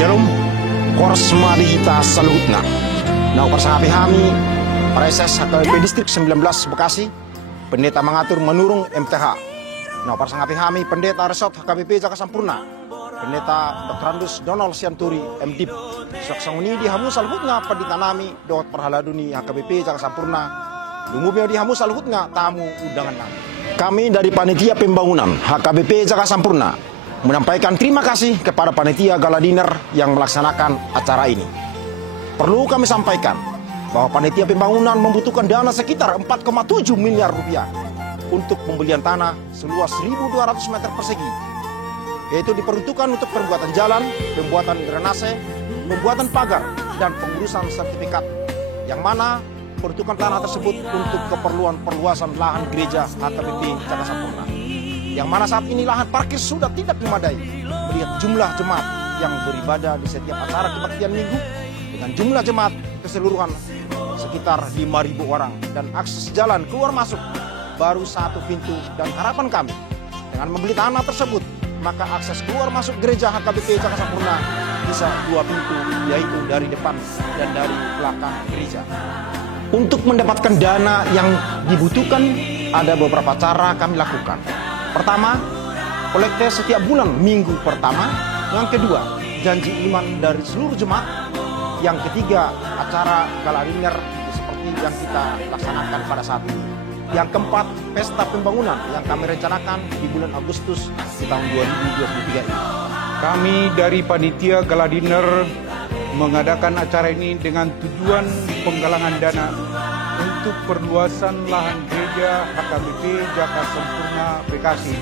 Shalom, Korsma Dihita Saluhutna. Nah, persahabat kami, Preses HKBP Distrik 19 Bekasi, Pendeta mengatur menurung MTH. Nah, persahabat kami, Pendeta Resort HKBP Jakarta Sampurna, Pendeta Dr. Andus Donald Sianturi MDip, Saksanguni di Hamu Saluhutna Paditanami Dot Perhaladuni HKBP Jakarta Sampurna, Lumubio di Hamu Saluhutna tamu undangan kami. Kami dari Panitia Pembangunan HKBP Jakarta Sampurna menyampaikan terima kasih kepada Panitia Gala Dinner yang melaksanakan acara ini. Perlu kami sampaikan bahwa Panitia Pembangunan membutuhkan dana sekitar 4,7 miliar rupiah untuk pembelian tanah seluas 1.200 meter persegi, yaitu diperuntukkan untuk pembuatan jalan, pembuatan drainase, pembuatan pagar, dan pengurusan sertifikat, yang mana peruntukan tanah tersebut untuk keperluan perluasan lahan gereja HKBP Jakarta Sampurna, yang mana saat ini lahan parkir sudah tidak memadai melihat jumlah jemaat yang beribadah di setiap acara kebaktian minggu dengan jumlah jemaat keseluruhan sekitar 5.000 orang, dan akses jalan keluar masuk baru satu pintu. Dan harapan kami dengan membeli tanah tersebut, maka akses keluar masuk gereja HKBP Jakarta Sampurna bisa 2 pintu, yaitu dari depan dan dari belakang gereja. Untuk mendapatkan dana yang dibutuhkan, ada beberapa cara kami lakukan. Pertama, kolekte setiap bulan minggu pertama. Yang kedua, janji iman dari seluruh jemaat. Yang ketiga, acara gala dinner seperti yang kita laksanakan pada saat ini. Yang keempat, pesta pembangunan yang kami rencanakan di bulan Agustus di tahun 2023 ini. Kami dari Panitia Gala Dinner mengadakan acara ini dengan tujuan penggalangan dana untuk perluasan lahan gereja HKBP Jakarta Sampurna Bekasi.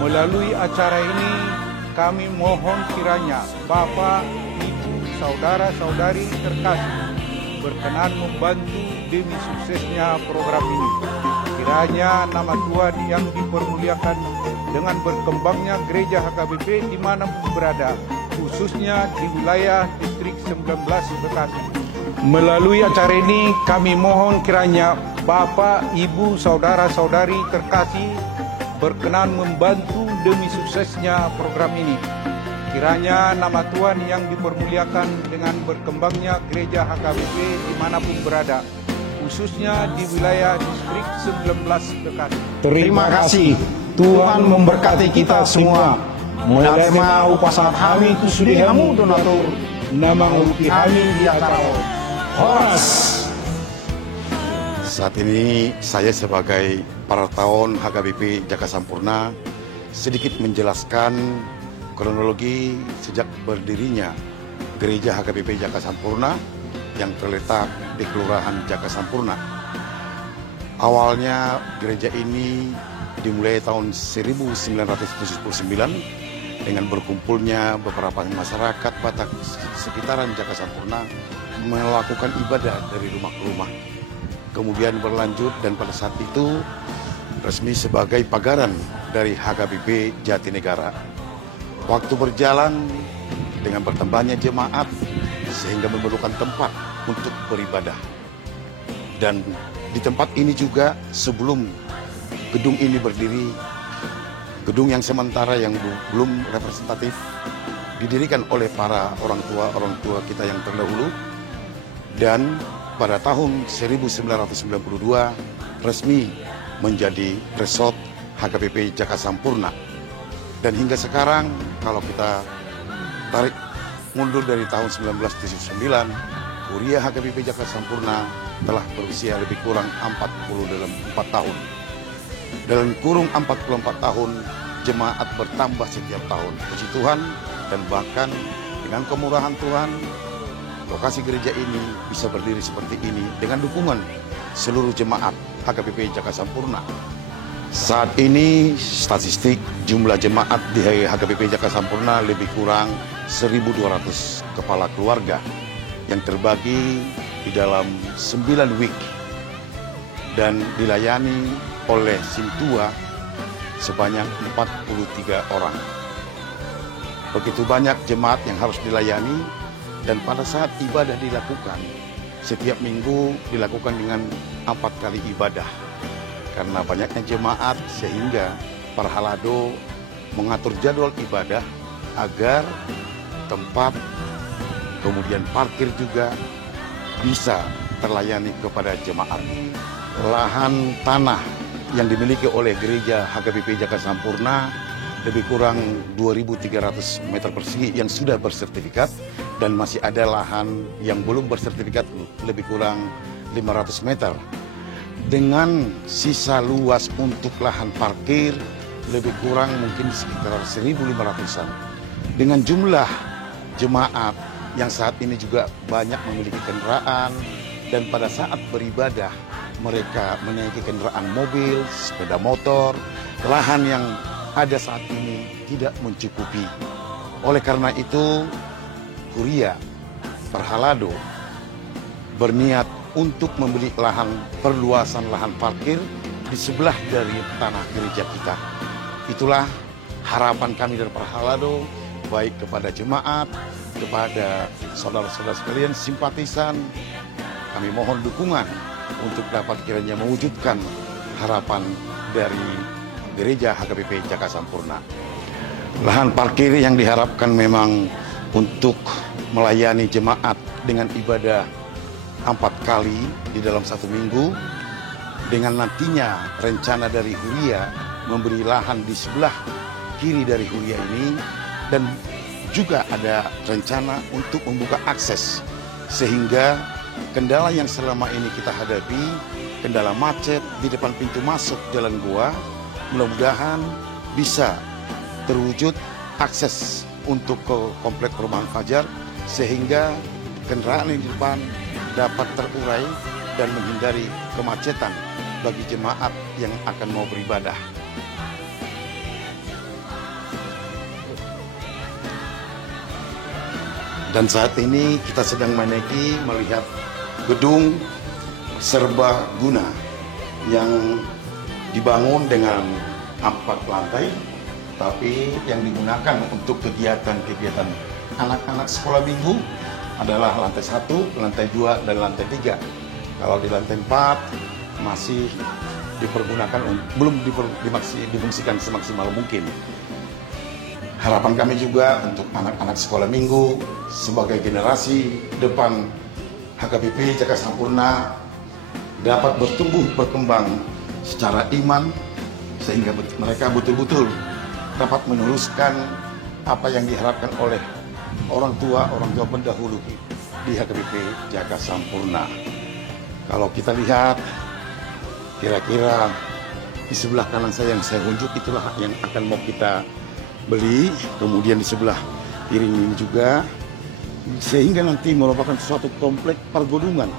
Melalui acara ini kami mohon kiranya Bapak, Ibu, Saudara-saudari terkasih berkenan membantu demi suksesnya program ini. Kiranya nama Tuhan yang dipermuliakan dengan berkembangnya gereja HKBP dimanapun berada, khususnya di wilayah Distrik 19 Bekasi. Melalui acara ini kami mohon kiranya Bapak, Ibu, Saudara-saudari terkasih berkenan membantu demi suksesnya program ini. Kiranya nama Tuhan yang dipermuliakan dengan berkembangnya gereja HKBP dimanapun berada, khususnya di wilayah Distrik 19 Bekasi. Terima kasih. Tuhan memberkati kita semua. Mulai mau pasangan kami itu sudah kamu donatur. Nama uki kami di acara Horas. Saat ini saya sebagai wartawan HKBP Jakarta Sampurna sedikit menjelaskan kronologi sejak berdirinya gereja HKBP Jakarta Sampurna yang terletak di Kelurahan Jakarta Sampurna. Awalnya gereja ini dimulai tahun 1979 dengan berkumpulnya beberapa masyarakat Batak sekitaran Jakarta Sampurna melakukan ibadah dari rumah ke rumah. Kemudian berlanjut dan pada saat itu resmi sebagai pagaran dari HKBP Jatinegara. Waktu berjalan dengan bertambahnya jemaat sehingga memerlukan tempat untuk beribadah. Dan di tempat ini juga sebelum gedung ini berdiri, gedung yang sementara yang belum representatif, didirikan oleh para orang tua kita yang terdahulu, dan pada tahun 1992 resmi menjadi resort HKBP Jakarta Sampurna. Dan hingga sekarang kalau kita tarik mundur dari tahun 1979, Kuria HKBP Jakarta Sampurna telah berusia lebih kurang 44 tahun. Dalam kurung 44 tahun, jemaat bertambah setiap tahun. Puji Tuhan, dan bahkan dengan kemurahan Tuhan, lokasi gereja ini bisa berdiri seperti ini dengan dukungan seluruh jemaat HKBP Jakarta Sampurna. Saat ini statistik jumlah jemaat di HKBP Jakarta Sampurna lebih kurang 1.200 kepala keluarga yang terbagi di dalam 9 wik dan dilayani oleh Sintua sebanyak 43 orang. Begitu banyak jemaat yang harus dilayani, dan pada saat ibadah dilakukan, setiap minggu dilakukan dengan 4 kali ibadah. Karena banyaknya jemaat sehingga para halado mengatur jadwal ibadah agar tempat, kemudian parkir juga bisa terlayani kepada jemaat. Lahan tanah yang dimiliki oleh gereja HKBP Jakarta Sampurna lebih kurang 2.300 meter persegi yang sudah bersertifikat, dan masih ada lahan yang belum bersertifikat lebih kurang 500 meter. Dengan sisa luas untuk lahan parkir lebih kurang mungkin sekitar 1.500-an. Dengan jumlah jemaat yang saat ini juga banyak memiliki kendaraan, dan pada saat beribadah mereka menaiki kendaraan mobil, sepeda motor, lahan yang ada saat ini tidak mencukupi. Oleh karena itu, Kuria Perhalado berniat untuk membeli lahan, perluasan lahan parkir di sebelah dari tanah gereja kita. Itulah harapan kami dari Perhalado, baik kepada jemaat, kepada saudara-saudara sekalian, simpatisan. Kami mohon dukungan untuk dapat kiranya mewujudkan harapan dari Gereja HKBP Jakarta Sampurna. Lahan parkir yang diharapkan memang untuk melayani jemaat dengan ibadah 4 kali di dalam 1 minggu, dengan nantinya rencana dari Huria memberi lahan di sebelah kiri dari Huria ini, dan juga ada rencana untuk membuka akses sehingga kendala yang selama ini kita hadapi, kendala macet di depan pintu masuk jalan gua, mudah-mudahan bisa terwujud akses untuk ke komplek perumahan Fajar, sehingga kendaraan yang di depan dapat terurai dan menghindari kemacetan bagi jemaat yang akan mau beribadah. Dan saat ini kita sedang menaiki melihat gedung serbaguna yang dibangun dengan 4 lantai, tapi yang digunakan untuk kegiatan-kegiatan anak-anak sekolah minggu adalah lantai 1, lantai 2, dan lantai 3. Kalau di lantai 4 masih dipergunakan, belum difungsikan semaksimal mungkin. Harapan kami juga untuk anak-anak sekolah minggu sebagai generasi depan HKBP Jakarta Sampurna dapat bertumbuh berkembang secara iman, sehingga mereka betul-betul dapat meneruskan apa yang diharapkan oleh orang tua pendahulu di HKBP Jakarta Sampurna. Kalau kita lihat, kira-kira di sebelah kanan saya yang saya unjuk itulah yang akan mau kita beli, kemudian di sebelah kiri ini juga, sehingga nanti merupakan suatu komplek pergunungan,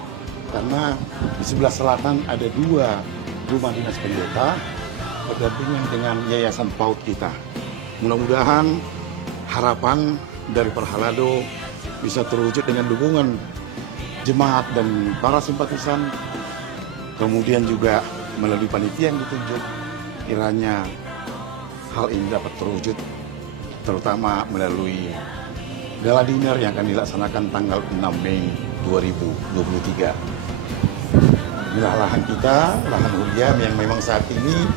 karena di sebelah selatan ada 2 rumah dinas pendeta berdampingan dengan yayasan PAUD kita. Mudah-mudahan harapan dari Perhalado bisa terwujud dengan dukungan jemaat dan para simpatisan, kemudian juga melalui panitia yang ditunjuk. Kiranya hal ini dapat terwujud, terutama melalui gala dinner yang akan dilaksanakan tanggal 6 Mei 2023. Inilah lahan kita, lahan Huria yang memang saat ini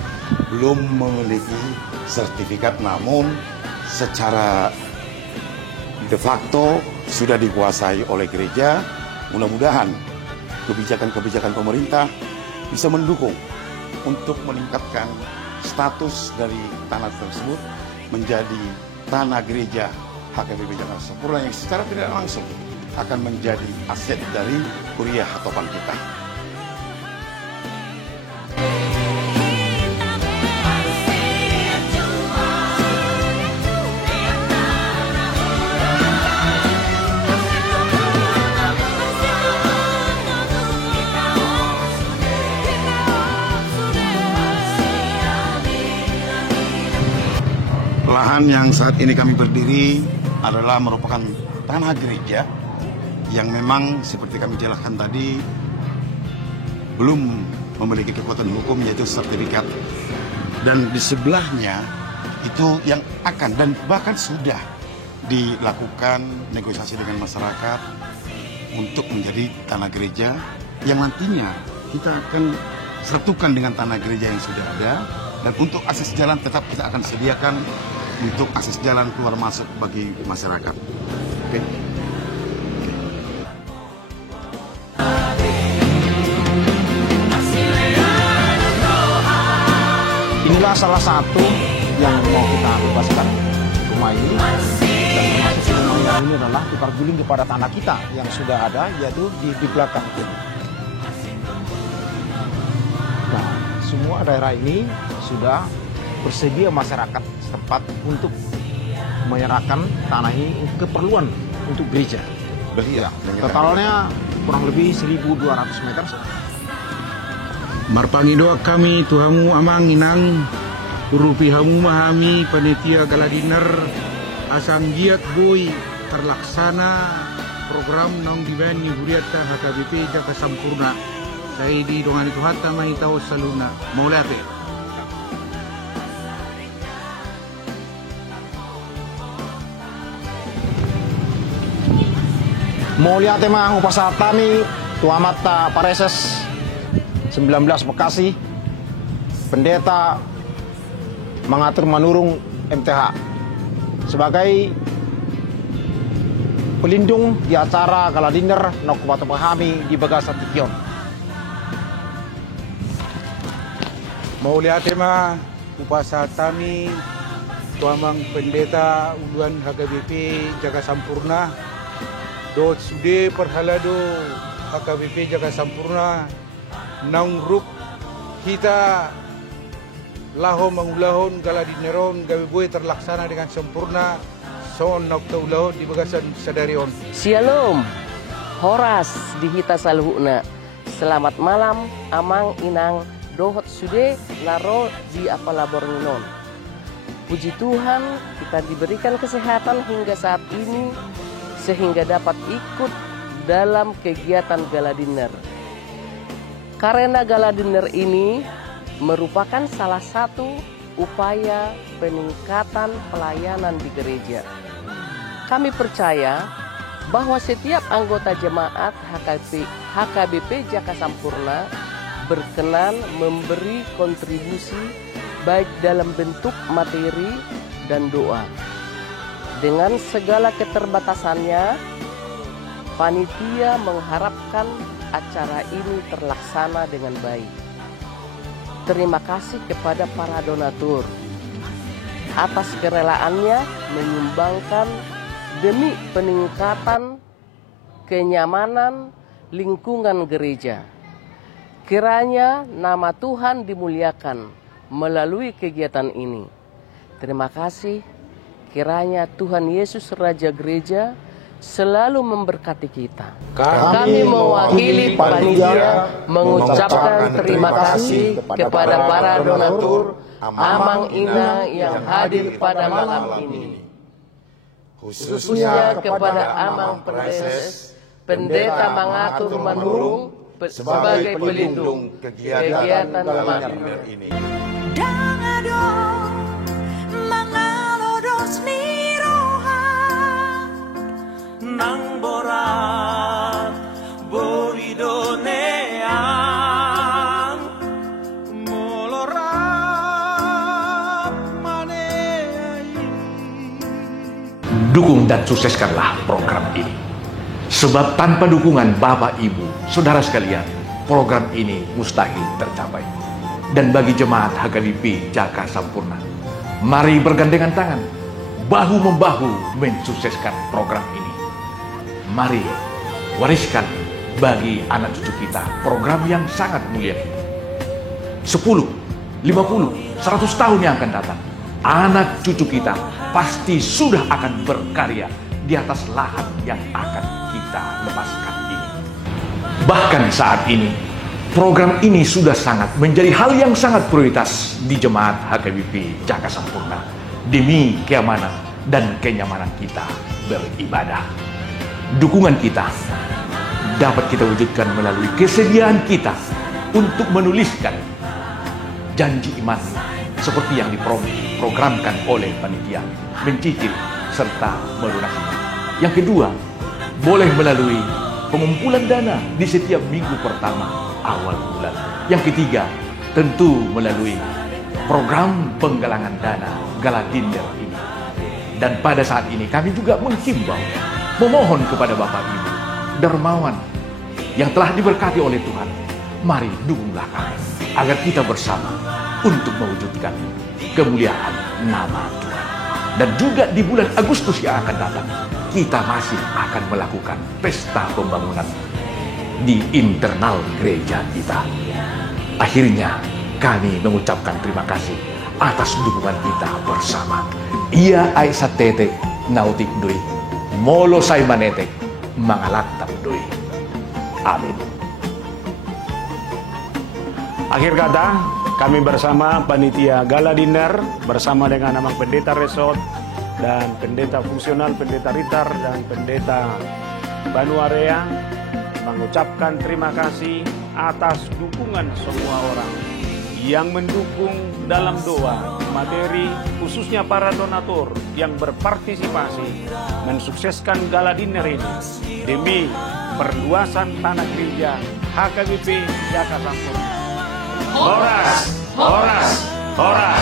belum memiliki sertifikat, namun secara de facto sudah dikuasai oleh gereja. Mudah-mudahan kebijakan-kebijakan pemerintah bisa mendukung untuk meningkatkan status dari tanah tersebut menjadi tanah gereja HKBP Jakarta Sampurna yang secara tidak langsung akan menjadi aset dari Kuria Hatopan kita. Lahan yang saat ini kami berdiri adalah merupakan tanah gereja yang memang seperti kami jelaskan tadi belum memiliki kekuatan hukum, yaitu sertifikat. Dan di sebelahnya itu yang akan dan bahkan sudah dilakukan negosiasi dengan masyarakat untuk menjadi tanah gereja yang nantinya kita akan satukan dengan tanah gereja yang sudah ada. Dan untuk akses jalan tetap kita akan sediakan untuk akses jalan keluar masuk bagi masyarakat. Oke. Inilah salah satu yang mau kita bebaskan rumah ini, dan termasuk rumah yang ini adalah tukar guling kepada tanah kita yang sudah ada, yaitu di belakang ini. Nah, semua daerah ini sudah bersedia masyarakat setempat untuk menyerahkan tanah ini keperluan untuk gereja. Iya, totalnya kurang lebih 1.200 meter. Marpangi doa kami Tuhamu amang inang urupihamu mahami panitia Galadiner asang giat boy terlaksana program nong divani huriata HKBP Jaka Sampurna saya di dongan itu hatta mahitaw saluna maulate. Mulia tema upasatami tuamata pareses 19 Bekasi, pendeta mengatur menurung MTH sebagai pelindung di acara Galadiner Nokubatu Pahami di Bagasa Tikion. Maulia tema upasatami tuamang pendeta uluan HKBP Jaka Sampurna dot sude perhalado HKBP Jaka Sampurna nangruk kita laho mangulahon Galadineron gawe boy terlaksana dengan sempurna son noktaulahon di bagasan sadarion. Shalom, Horas di hita saluhuna. Selamat malam, amang inang dohot sude laro di apalabornginon. Puji Tuhan, kita diberikan kesehatan hingga saat ini sehingga dapat ikut dalam kegiatan Galadiner. Karena Galadiner ini merupakan salah satu upaya peningkatan pelayanan di gereja. Kami percaya bahwa setiap anggota jemaat HKBP Jaka Sampurna berkenan memberi kontribusi baik dalam bentuk materi dan doa. Dengan segala keterbatasannya, panitia mengharapkan acara ini terlaksana dengan baik. Terima kasih kepada para donatur atas kerelaannya menyumbangkan demi peningkatan kenyamanan lingkungan gereja. Kiranya nama Tuhan dimuliakan melalui kegiatan ini. Terima kasih. Kiranya Tuhan Yesus Raja Gereja selalu memberkati kita. Kami mewakili panitia mengucapkan terima kasih kepada para donatur Amang Ina yang hadir pada malam ini. Khususnya kepada Amang Perdes, Pendeta Mangatur Manurung sebagai pelindung kegiatan malam ini. Nang borat boridoneang molorap maneai. Dukung dan sukseskanlah program ini. Sebab tanpa dukungan Bapak, Ibu, Saudara sekalian, program ini mustahil tercapai. Dan bagi jemaat HKBP Jaka Sampurna, mari bergandengan tangan, bahu-membahu mensukseskan program ini. Mari wariskan bagi anak cucu kita program yang sangat mulia ini. 10, 50, 100 tahun yang akan datang, anak cucu kita pasti sudah akan berkarya di atas lahan yang akan kita lepaskan ini. Bahkan saat ini, program ini sudah sangat menjadi hal yang sangat prioritas di jemaat HKBP Jaka Sampurna demi keamanan dan kenyamanan kita beribadah. Dukungan kita dapat kita wujudkan melalui kesediaan kita untuk menuliskan janji iman seperti yang diprogramkan oleh panitia, mencicil serta melunasinya. Yang kedua, boleh melalui pengumpulan dana di setiap minggu pertama awal bulan. Yang ketiga, tentu melalui program penggalangan dana Galadiner ini. Dan pada saat ini kami juga menghimbau memohon kepada Bapak Ibu dermawan yang telah diberkati oleh Tuhan. Mari dukunglah kami agar kita bersama untuk mewujudkan kemuliaan nama Tuhan. Dan juga di bulan Agustus yang akan datang, kita masih akan melakukan pesta pembangunan di internal gereja kita. Akhirnya kami mengucapkan terima kasih atas dukungan kita bersama. Ia Aisyah Tete Nautik Dui Molo Saimanetek Mangalaktak Dui. Amin. Akhir kata, kami bersama Panitia Gala Dinner bersama dengan Amang Pendeta Resort dan Pendeta Fungsional, Pendeta Ritar dan Pendeta Banuarea mengucapkan terima kasih atas dukungan semua orang yang mendukung dalam doa, materi, khususnya para donatur yang berpartisipasi mensukseskan Gala Dinner ini demi perluasan tanah gereja HKBP Jakarta Sampurna. Horas, horas, horas.